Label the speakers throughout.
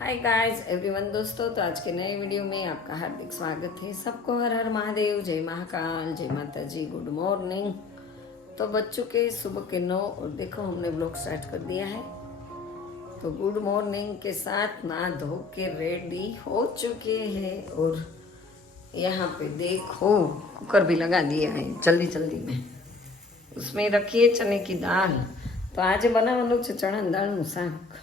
Speaker 1: Hi guys everyone दोस्तों तो आज के नए वीडियो में आपका हार्दिक स्वागत है सबको हर हर महादेव जय महाकाल जय माता जी गुड मॉर्निंग तो बज चुके सुबह के नौ और देखो हमने ब्लॉग स्टार्ट कर दिया है तो गुड मॉर्निंग के साथ नहा धो के रेडी हो चुके हैं और यहाँ पे देखो कुकर भी लगा दिया है जल्दी जल्दी में उसमें रखिए चने की दाल તો આજે બનાવવાનું છે ચણા દાળનું શાક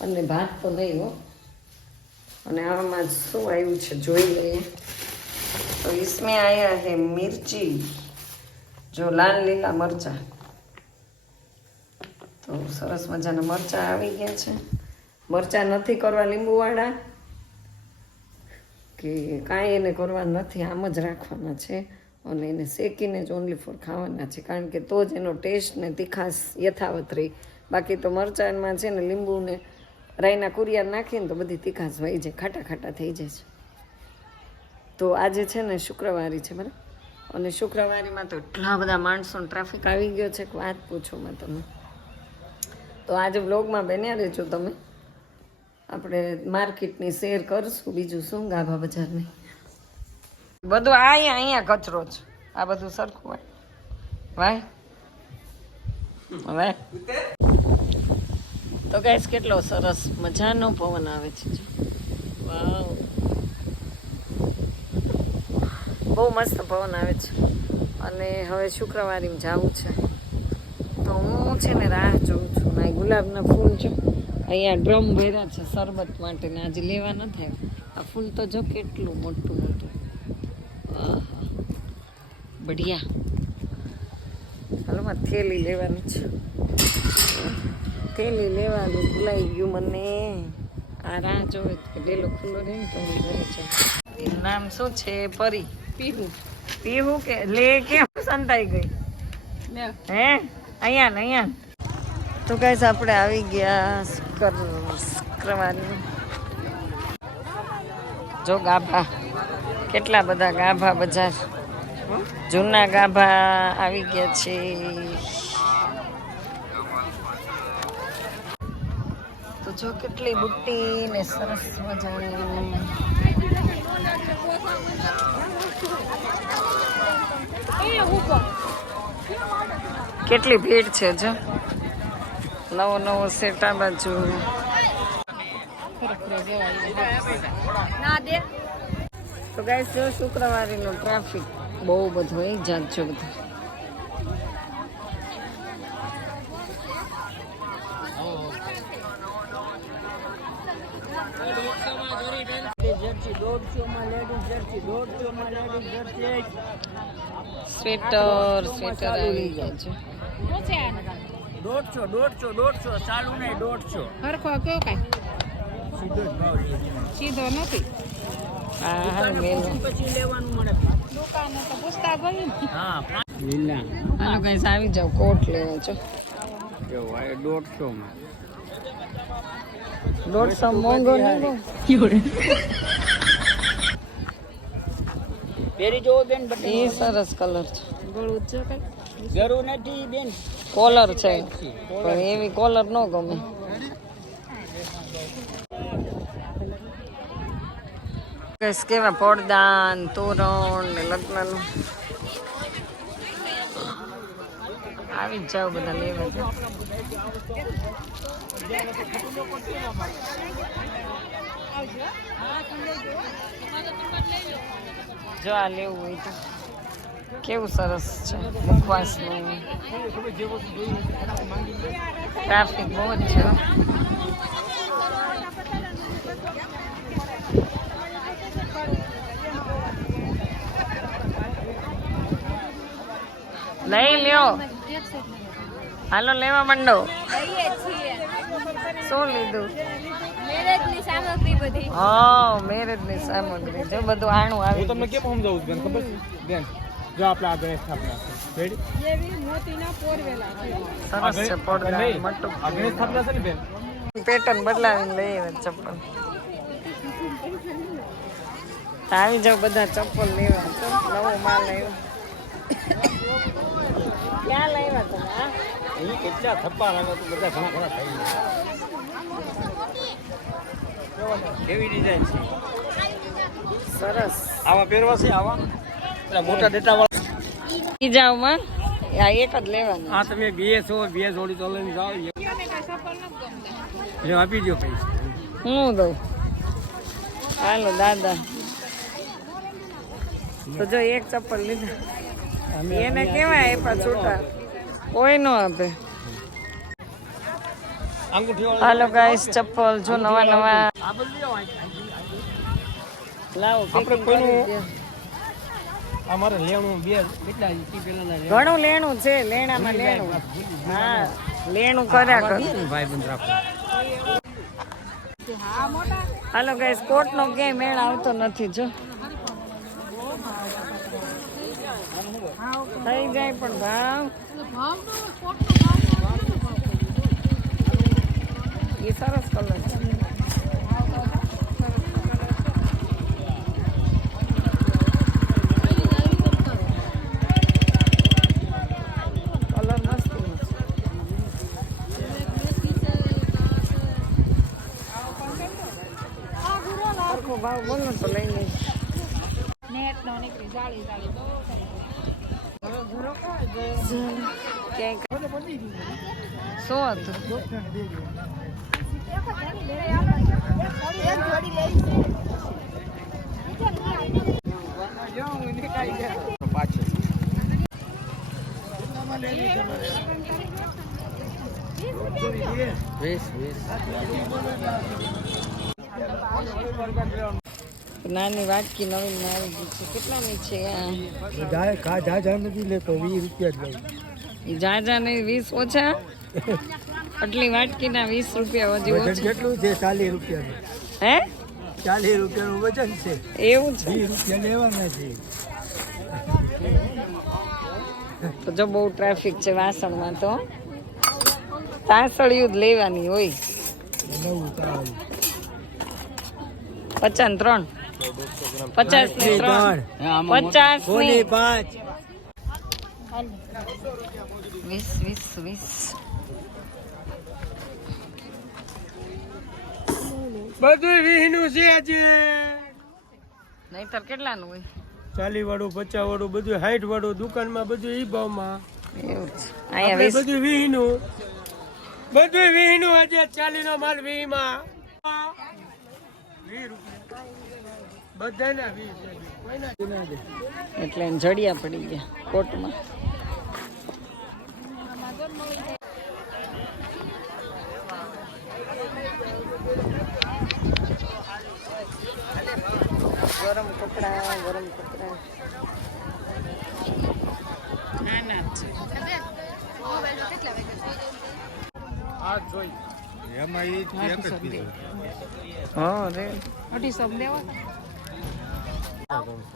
Speaker 1: અને ભાત તો નહીં હો. અને આમાં શું આવ્યું છે જોઈ લઈએ. તો ઈસમે આવ્યા હે મિરચી, જો લાલ લીલા મરચાં. તો સરસ મજાના મરચાં આવી ગયા છે. મરચાં નથી કરવા લીંબુવાળા, કે કાંઈ એને કરવા નથી, આમ જ રાખવાના છે. અને એને શેકીને જ ઓનલી ફોર ખાવાના છે, કારણ કે તો જ એનો ટેસ્ટ ને તીખાસ યથાવત રહી. બાકી તો મરચાંમાં છે ને લીંબુને રાઈના કુરિયાર નાખીને તો બધી તીખાશ વહી જાય ખાટા ખાટા થઈ જાય છે. તો આજે છે ને શુક્રવારી છે, બરાબર? અને શુક્રવારીમાં તો એટલા બધા માણસોનો ટ્રાફિક આવી ગયો છે કે વાત પૂછો મેં તમે. તો આજે બ્લોગમાં બન્યા રહેજો તમે. આપણે માર્કેટની શેર કરશું બીજું શું ગાભા બજારની. બધું અહીંયા અહીંયા કચરો છે. આ બધું સરખું હોય. વાય વાય તો ગાઈસ કેટલો સરસ મજાનો પવન આવે છે. વાવ બહુ મસ્ત પવન આવે છે. અને હવે શુક્રવારીમાં જવું છે. તો હું છે ને રાહ જોઉં છું. ના ગુલાબના ફૂલ જો, અહીંયા ડ્રમ ભર્યા છે શરબત માટે ને આજે લેવા ન થાય. આ ફૂલ તો જો કેટલું મોટું મોટું. બઢિયા. હાલમાં થેલી લેવાની છે. થેલી લેવાનું ભૂલાઈ ગયું મને. આ રાહ જોવે કે ડેલો ખુલ્લો રહે ને તો હું ઘરે જાઉં નામ શું છે? પરી. પીહુ. પીહુ કે? લે કેમ સંતાઈ ગઈ? હે? અહીંયા ને અહીંયા તો કઈ આપણે આવી ગયા શુક્રવારની જો ગાભા. કેટલા બધા ગાભા બજાર. જૂના ગાભા આવી ગયા છે. જો કેટલી બુટ્ટી ને સરસ મજાની. કેટલી ભીડ છે જો. નવો નવો સેટ બાજુ. તો ગાય જો શુક્રવારીનો ટ્રાફિક બહુ બધો એ જાત જો બધું. સ્વેટર સ્વેટર આવી ગયા છે
Speaker 2: દોઢસો દોઢસો દોઢસો ચાલુ નહીં દોઢસો.
Speaker 3: હરખો કયો કાંઈ?
Speaker 2: સીધો જ ભાવ
Speaker 3: સીધો નથી?
Speaker 1: હા હા મેલો.
Speaker 2: પછી લેવાનું મળે.
Speaker 3: દુકાને તો પૂછતા ગયું
Speaker 2: હા લીલા.
Speaker 1: આવી જાવ કોટ લેવા છો?
Speaker 2: જો માં
Speaker 1: દોઢસો મોંઘો નહીં?
Speaker 2: પહેરી જોવો બેન
Speaker 1: એ સરસ કલર છે.
Speaker 3: ગળું છે કાંઈ?
Speaker 2: જરૂર નથી બેન.
Speaker 1: કોલર છે. પણ એવી કોલર ન ગમે. કઈશ કેવા પડદા ને તોરણ ને લગ્નનું. આવી જ જાવ બધા લેવા છે જો આ લેવું હોય તો. કેવું સરસ છે મુખવાસનું ટ્રાફિક બહુ જ છે. લઈ લ્યો. હાલો લેવા માંડો. શું લીધું?
Speaker 4: સામગ્રી બધી.
Speaker 1: હા મેરેજની સામગ્રી. જો બધું આણું આવી
Speaker 2: હું તમને કેમ સમજાવું છું બેન? ખબર છે? બેન જો આપણે આ ગણેશ સ્થાપના છે. રેડી
Speaker 3: મોતીના પોરવેલા
Speaker 1: સરસ છે પડદા
Speaker 2: નહીં, આ ગણેશ સ્થાપના છે ને બેન?
Speaker 1: પેટર્ન બદલાવીને લઈ આવ્યા ચપ્પલ. આવી જાવ બધા ચપ્પલ લેવા. તો નવો માલ આવ્યો. ક્યાં લાવ્યા તમે
Speaker 2: કેટલા થપ્પા લાગે તો બધા ઘણા ઘણા થઈ ગયા. કેવી ડિઝાઇન છે?
Speaker 1: સરસ.
Speaker 2: આવા પહેરવા છે આવા? મોટા ડેટા વાળા
Speaker 1: બીજામાં આ એક જ લેવાનું.
Speaker 2: હા તમે બે છો બે જોડી તો લઈને જાઓ. એટલે આપી દો પૈસા.
Speaker 1: હું દઉં? હાલો દાદા. તો જો એક ચપ્પલ લીધા. એને કેવાય આપ્યા છૂટા? કોઈ નો આપે. હાલો ગાઈસ ચપ્પલ જો નવા નવા
Speaker 2: આપણે કોઈનું- બે. કેટલા લેવાનું.
Speaker 1: ઘણું લેણું છે લેણામાં લેણું. હા લેણું કર્યા કર
Speaker 2: ભાઈ બંધ રાખો.
Speaker 1: હાલો ગાઈસ કોટ નો ક્યાંય મેળ આવતો નથી જો. થઈ જાય પણ ભાવ એ સરસ કલર છે કલર મસ્ત સરખો ભાવ બોલો તો લઈ લઈશ
Speaker 3: નેટ નો નીકળી જાળી જાળી બહુ
Speaker 1: ક્યાંય શું હતું નાની વાટકી નવીનમાં આવી ગઈ છે કેટલાની છે આ
Speaker 2: જાજા નથી લેતો વીસ રૂપિયા જ
Speaker 1: ઈ જાજા ને વીસ ઓછા. આટલી વાટકીના વીસ રૂપિયા હજી ઓછા.
Speaker 2: કેટલું છે ચાલીસ રૂપિયા
Speaker 1: હે?
Speaker 2: ચાલીસ રૂપિયાનું વજન છે.
Speaker 1: એવું છે?
Speaker 2: વીસ રૂપિયા લેવાના છે.
Speaker 1: તો જો બહુ ટ્રાફિક છે વાસણમાં તો. તાસળિયું જ લેવાની હોય. પચાસ ને ત્રણ. પચાસ ને ત્રણ. પચાસ ને.
Speaker 2: પાંચ.
Speaker 1: વીસ વીસ વીસ
Speaker 2: બધું વીનું છે આજે.
Speaker 1: નહીતર કેટલાનું હોય?
Speaker 2: ચાલી વાળું પચાસ વાળું બધું હાઈટ વાળું દુકાનમાં બધું ઈ ભાવમાં બધું વીનું બધું વીનું આજે ચાલી નો માલ દે.
Speaker 1: એટલે જડિયા પડી ગયા કોટમાં ગરમ કપડા ગરમ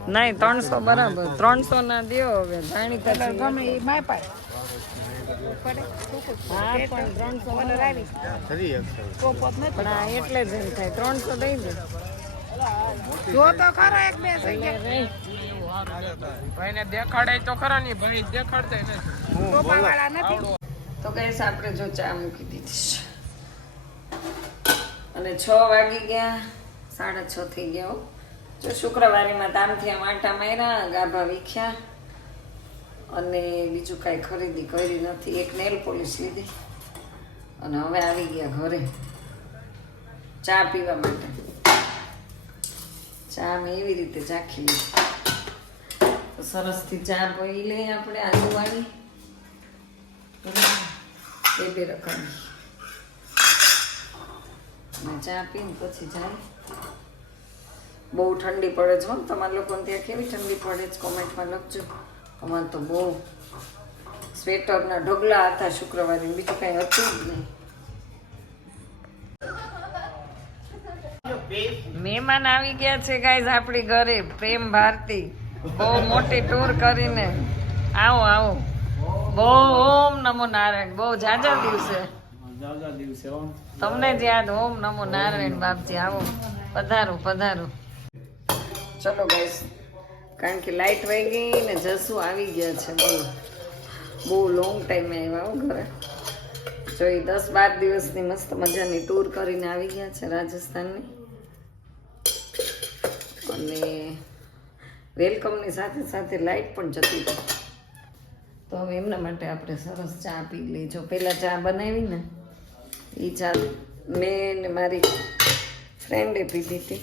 Speaker 1: નહીં ત્રણસો બરાબર. ત્રણસો ના દો હવે જાણી
Speaker 3: કલર ગમે એ માય પાય
Speaker 1: ત્રણસો એટલે જ એમ થાય. ત્રણસો દઈ દે.
Speaker 3: જો તો ખરો એક બે ગયા
Speaker 1: રે.
Speaker 2: દેખાડે તો ખરા નહીં ભાઈ દેખાડતે નથી.
Speaker 1: તો કહીશ આપણે જો ચા મૂકી દીધી છે. અને છ વાગી ગયા સાડા છ થઈ ગયા હો. જો શુક્રવારીમાં તામથી આમ આટા માર્યા ગાભા વીખ્યા. અને બીજું કાંઈ ખરીદી કરી નથી. એક નેલ પોલિશ લીધી. અને હવે આવી ગયા ઘરે. ચા પીવા માટે. ચા મેં એવી રીતે ચાખી લઈ તો સરસથી ચા પી લઈએ આપણે આદુવાળી બે બે રકમની. ચા પીને પછી જાય. બહુ ઠંડી પડે છે હો. તમારા લોકોને ત્યાં કેવી ઠંડી પડે છે કોમેન્ટમાં લખજો. અમારે તો બહુ સ્વેટરના ઢગલા હતા શુક્રવારે. બીજું કાંઈ હતું જ નહીં. મહેમાન આવી ગયા છે ગાઈઝ આપણી ઘરે પ્રેમ ભારતી. બહુ મોટી ટૂર કરીને. આવો આવો. બહુ ઓમ નમો નારાયણ. બહુ જાજા દિવસે. તમને જ યાદ ઓમ નમો નારાયણ, બાપજી. આવો. પધારો પધારો. ચલો ગાઈઝ કારણ કે લાઈટ વહી ગઈ ને જસુ આવી ગયા છે બોલો બહુ લોંગ ટાઈમે આવ્યા ઘરે. જો એ દસ બાર દિવસની મસ્ત મજાની ટૂર કરીને આવી ગયા છે રાજસ્થાનની. અને વેલકમની સાથે સાથે લાઈટ પણ જતી હતી તો હવે એમના માટે આપણે સરસ ચા પી લઈ જો પહેલાં ચા બનાવી ને, એ ચા મેં ને મારી ફ્રેન્ડે પીધી હતી.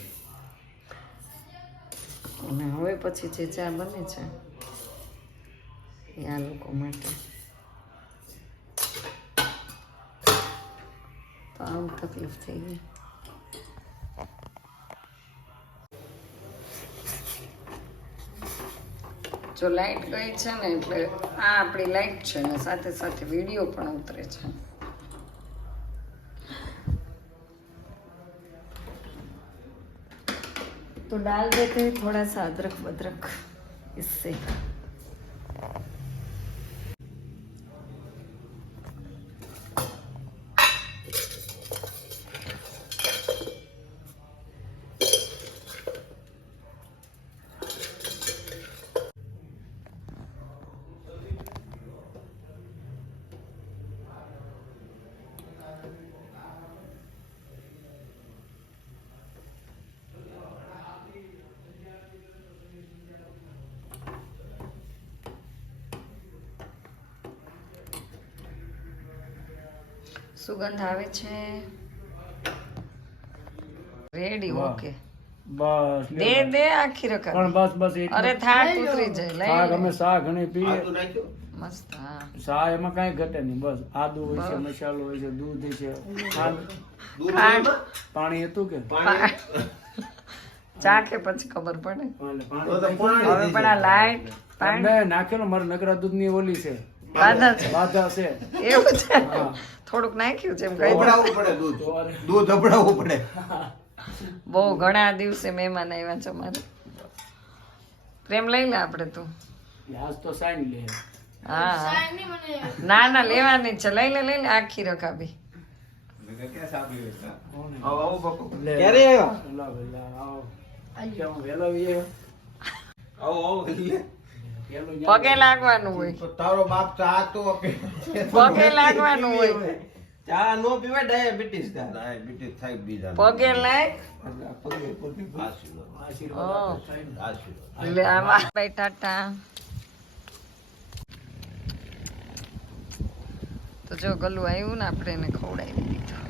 Speaker 1: અને હવે પછી જે ચા બને છે, એ આ લોકો માટે. તો આવું તકલીફ થઈ ગઈ. જો લાઈટ ગઈ છે ને એટલે આ આપણી લાઈટ છે ને સાથે સાથે વિડીયો પણ ઉતરે છે तो डाल देते हैं थोड़ा सा अदरक वदरक इससे સુગંધ આવે છે. રેડી ઓકે
Speaker 5: બસ
Speaker 1: દે દે આખી રકમ.
Speaker 5: પણ બસ બસ.
Speaker 1: અરે થાક ઉતરી જાય લઈ
Speaker 5: થાક
Speaker 1: અમે.
Speaker 5: શાક ઘણી પીએ
Speaker 1: મસ્ત હા.
Speaker 5: સા એમાં કાઈ ઘટે નહીં બસ. આદુ હોય છે મસાલો હોય છે દૂધ છે પાણી હતું કે?
Speaker 1: ચા કે પછી ખબર પડે. હવે પણ. આ લાઈટ પાણી.
Speaker 5: નાખેલો મારા નકરા દૂધની ઓલી છે.
Speaker 1: બાધા છે.
Speaker 5: બાધા છે.
Speaker 1: એવું છે?
Speaker 5: હા.
Speaker 1: થોડુંક નાખ્યું છે એમ કહી દો
Speaker 6: પડે દૂધ. દૂધ અપડાવવું પડે.
Speaker 1: બહુ ઘણા દિવસે મહેમાન આવ્યા છે મારે પ્રેમ લઈ લે આપણે તું.
Speaker 5: આજ તો સાઈન લે.
Speaker 1: હા. હા. ના ના લેવાની છે. લઈ લે લઈ લે આખી રકાબી.
Speaker 6: ક્યારે આવ્યા?
Speaker 5: આવો. આવો. કેમ વહેલો આવી
Speaker 1: પગે લાગવાનું હોય.
Speaker 6: તો તારો બાપ ચા તો
Speaker 1: પગે લાગવાનું હોય.
Speaker 6: ચા નો પીવે ડાયાબિટીસ થાય ડાયાબિટીસ થાય બીજા.
Speaker 1: પગે લાગ.
Speaker 5: પગે પગે પગે.
Speaker 6: આશીર્વાદ.
Speaker 5: આશીર્વાદ
Speaker 1: ઓહ.
Speaker 5: આપે, સાઈન.
Speaker 6: આશીર્વાદ.
Speaker 1: લે આમાં ભાઈ ટાટા. તો જો ગલું આવ્યું ને આપણે એને ખવડાવી દીધું.